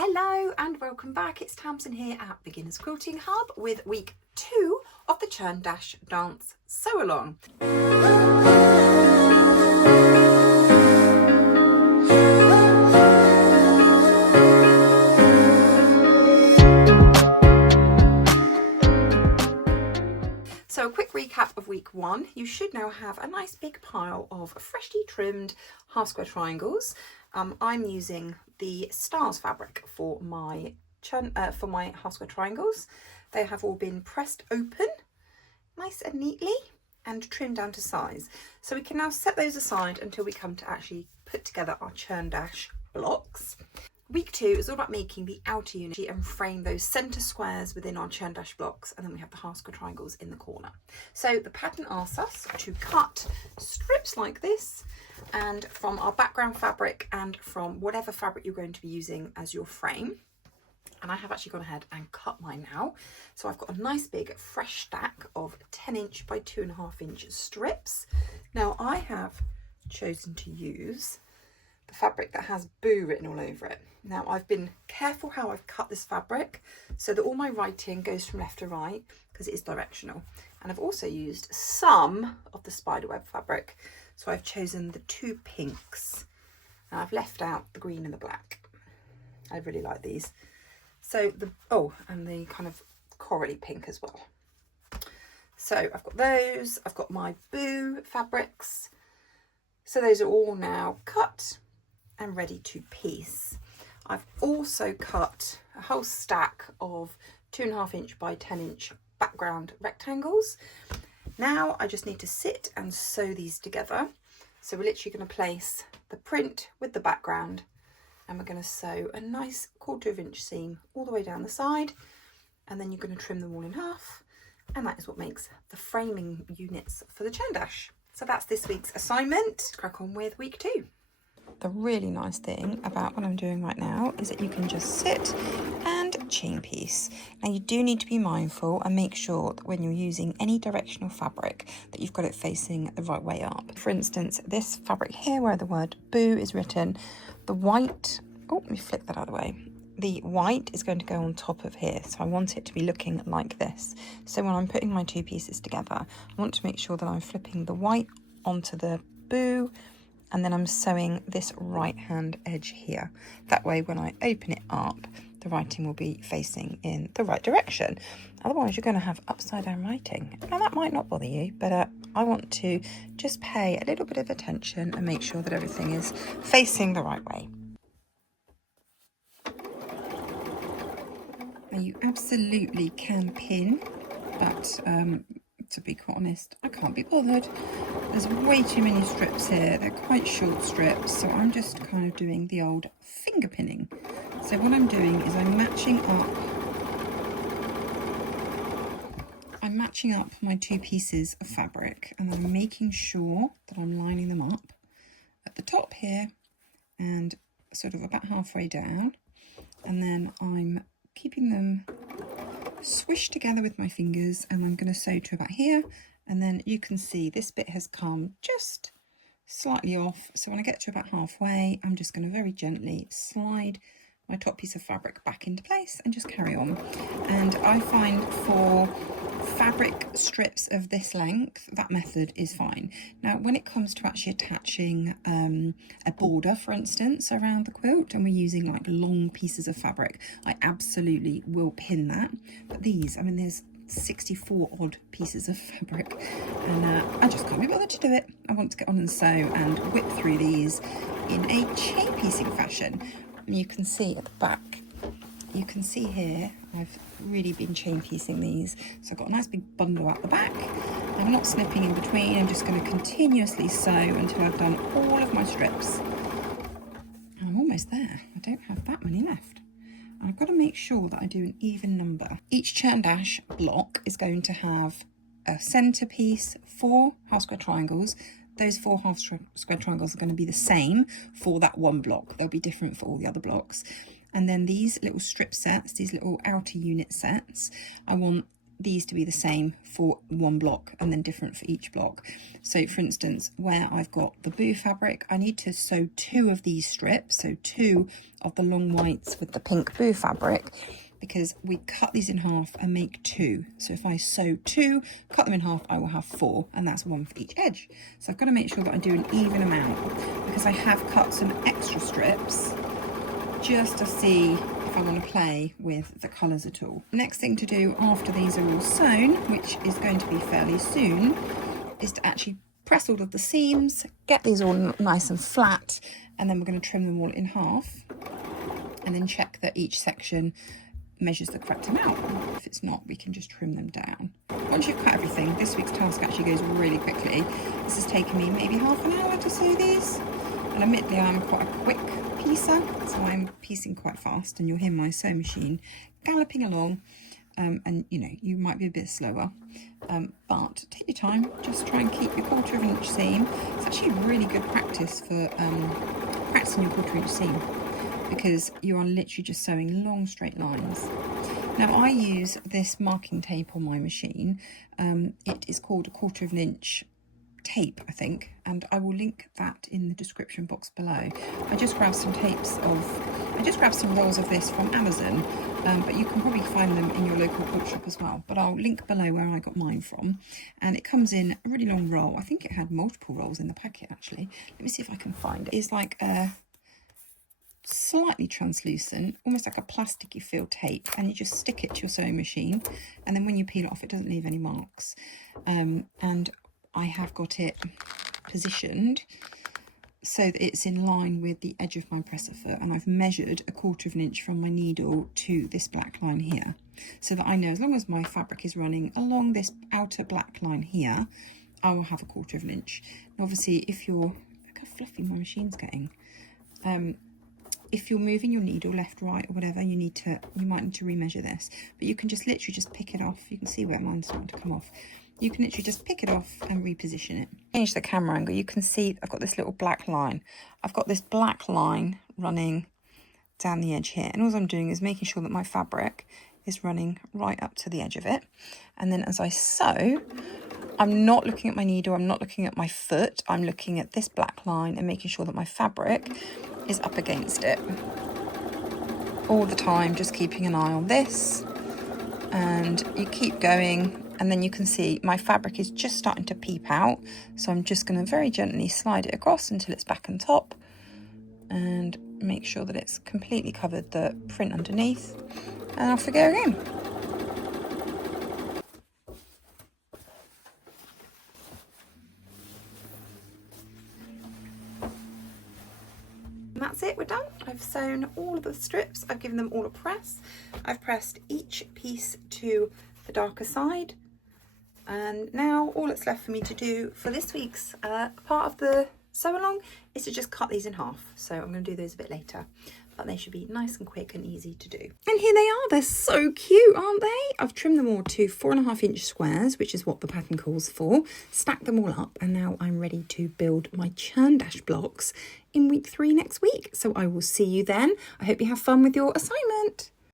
Hello and welcome back. It's Tamsin here at Beginners Quilting Hub with week 2 of the Churn Dash dance sew along. So a quick recap of week 1. You should now have a nice big pile of freshly trimmed half square triangles. I'm using the Stars fabric for my half square triangles. They have all been pressed open, nice and neatly, and trimmed down to size. So we can now set those aside until we come to actually put together our Churn Dash blocks. Week 2 is all about making the outer unit and frame those centre squares within our Churn Dash blocks, and then we have the half square triangles in the corner. So the pattern asks us to cut strips like this, and from our background fabric and from whatever fabric you're going to be using as your frame. And I have actually gone ahead and cut mine now. So I've got a nice big fresh stack of 10" by 2.5" strips. Now I have chosen to use the fabric that has Boo written all over it. Now I've been careful how I've cut this fabric so that all my writing goes from left to right because it is directional. And I've also used some of the spiderweb fabric. So I've chosen the 2 pinks and I've left out the green and the black. I really like these. So and the kind of corally pink as well. So I've got those, I've got my Boo fabrics. So those are all now cut and ready to piece. I've also cut a whole stack of 2.5" by 10" background rectangles. Now I just need to sit and sew these together. So we're literally going to place the print with the background, and we're going to sew a nice 1/4" seam all the way down the side, and then you're going to trim them all in half, and that is what makes the framing units for the Churn Dash. So that's this week's assignment. Let's crack on with week 2. The really nice thing about what I'm doing right now is that you can just sit and chain piece. Now you do need to be mindful and make sure that when you're using any directional fabric that you've got it facing the right way up. For instance, this fabric here where the word Boo is written, the white, let me flip that out of the way. The white is going to go on top of here, so I want it to be looking like this. So when I'm putting my 2 pieces together, I want to make sure that I'm flipping the white onto the Boo, and then I'm sewing this right hand edge here. That way when I open it up, the writing will be facing in the right direction. Otherwise you're going to have upside down writing. Now that might not bother you, but I want to just pay a little bit of attention and make sure that everything is facing the right way. Now you absolutely can pin, but to be quite honest, I can't be bothered. There's way too many strips here. They're quite short strips, so I'm just kind of doing the old finger pinning. So what I'm doing is I'm matching up my 2 pieces of fabric, and I'm making sure that I'm lining them up at the top here and sort of about halfway down, and then I'm keeping them swished together with my fingers, and I'm going to sew to about here, and then you can see this bit has come just slightly off. So when I get to about halfway, I'm just going to very gently slide my top piece of fabric back into place and just carry on. And I find for fabric strips of this length, that method is fine. Now when it comes to actually attaching a border, for instance, around the quilt, and we're using like long pieces of fabric, I absolutely will pin that. But these, I mean, there's 64 odd pieces of fabric, and I just can't be bothered to do it. I want to get on and sew and whip through these in a chain piecing fashion. And you can see at the back, you can see here, I've really been chain piecing these. So I've got a nice big bundle out the back. I'm not snipping in between. I'm just going to continuously sew until I've done all of my strips. And I'm almost there. I don't have that many left. I've got to make sure that I do an even number. Each Churn Dash block is going to have a centre piece, 4 half square triangles. Those 4 half square triangles are going to be the same for that one block. They'll be different for all the other blocks. And then these little strip sets, these little outer unit sets, I want these to be the same for one block and then different for each block. So for instance, where I've got the boo fabric, I need to sew 2 of these strips, so 2 of the long whites with the pink boo fabric, because we cut these in half and make 2. So if I sew 2, cut them in half, I will have 4, and that's 1 for each edge. So I've got to make sure that I do an even amount, because I have cut some extra strips just to see if I want to play with the colours at all. Next thing to do after these are all sewn, which is going to be fairly soon, is to actually press all of the seams, get these all nice and flat, and then we're going to trim them all in half, and then check that each section measures the correct amount. If it's not, we can just trim them down. Once you've cut everything, this week's task actually goes really quickly. This has taken me maybe half an hour to sew these, and admittedly I'm quite a quick piecer, so I'm piecing quite fast, and you'll hear my sewing machine galloping along, and you know, you might be a bit slower, but take your time, just try and keep your 1/4 inch seam. It's actually really good practice for practicing your 1/4 inch seam, because you are literally just sewing long straight lines. Now I use this marking tape on my machine. It is called a 1/4 inch tape, I think, and I will link that in the description box below. I just grabbed some rolls of this from Amazon, but you can probably find them in your local quilt shop as well. But I'll link below where I got mine from, and it comes in a really long roll. I think it had multiple rolls in the packet actually. Let me see if I can find it. It's like a slightly translucent, almost like a plasticky feel tape, and you just stick it to your sewing machine, and then when you peel it off, it doesn't leave any marks. And I have got it positioned so that it's in line with the edge of my presser foot, and I've measured a 1/4 inch from my needle to this black line here, so that I know as long as my fabric is running along this outer black line here, I will have a 1/4 inch. And obviously, if you're, look how fluffy my machine's getting. If you're moving your needle left, right, or whatever, you might need to remeasure this, but you can just literally just pick it off. You can see where mine's starting to come off. You can literally just pick it off and reposition it. Change the camera angle. You can see I've got this little black line. I've got this black line running down the edge here, and all I'm doing is making sure that my fabric is running right up to the edge of it. And then as I sew, I'm not looking at my needle, I'm not looking at my foot, I'm looking at this black line and making sure that my fabric is up against it all the time, just keeping an eye on this. And you keep going, and then you can see my fabric is just starting to peep out, so I'm just going to very gently slide it across until it's back and top, and make sure that it's completely covered the print underneath, and off we go again. And that's it, we're done. I've sewn all of the strips, I've given them all a press. I've pressed each piece to the darker side, and now all that's left for me to do for this week's part of the sew along is to just cut these in half. So I'm going to do those a bit later, but they should be nice and quick and easy to do. And here they are, they're so cute, aren't they? I've trimmed them all to 4.5 inch squares, which is what the pattern calls for, stacked them all up, and now I'm ready to build my Churn Dash blocks in week 3 next week. So I will see you then. I hope you have fun with your assignment.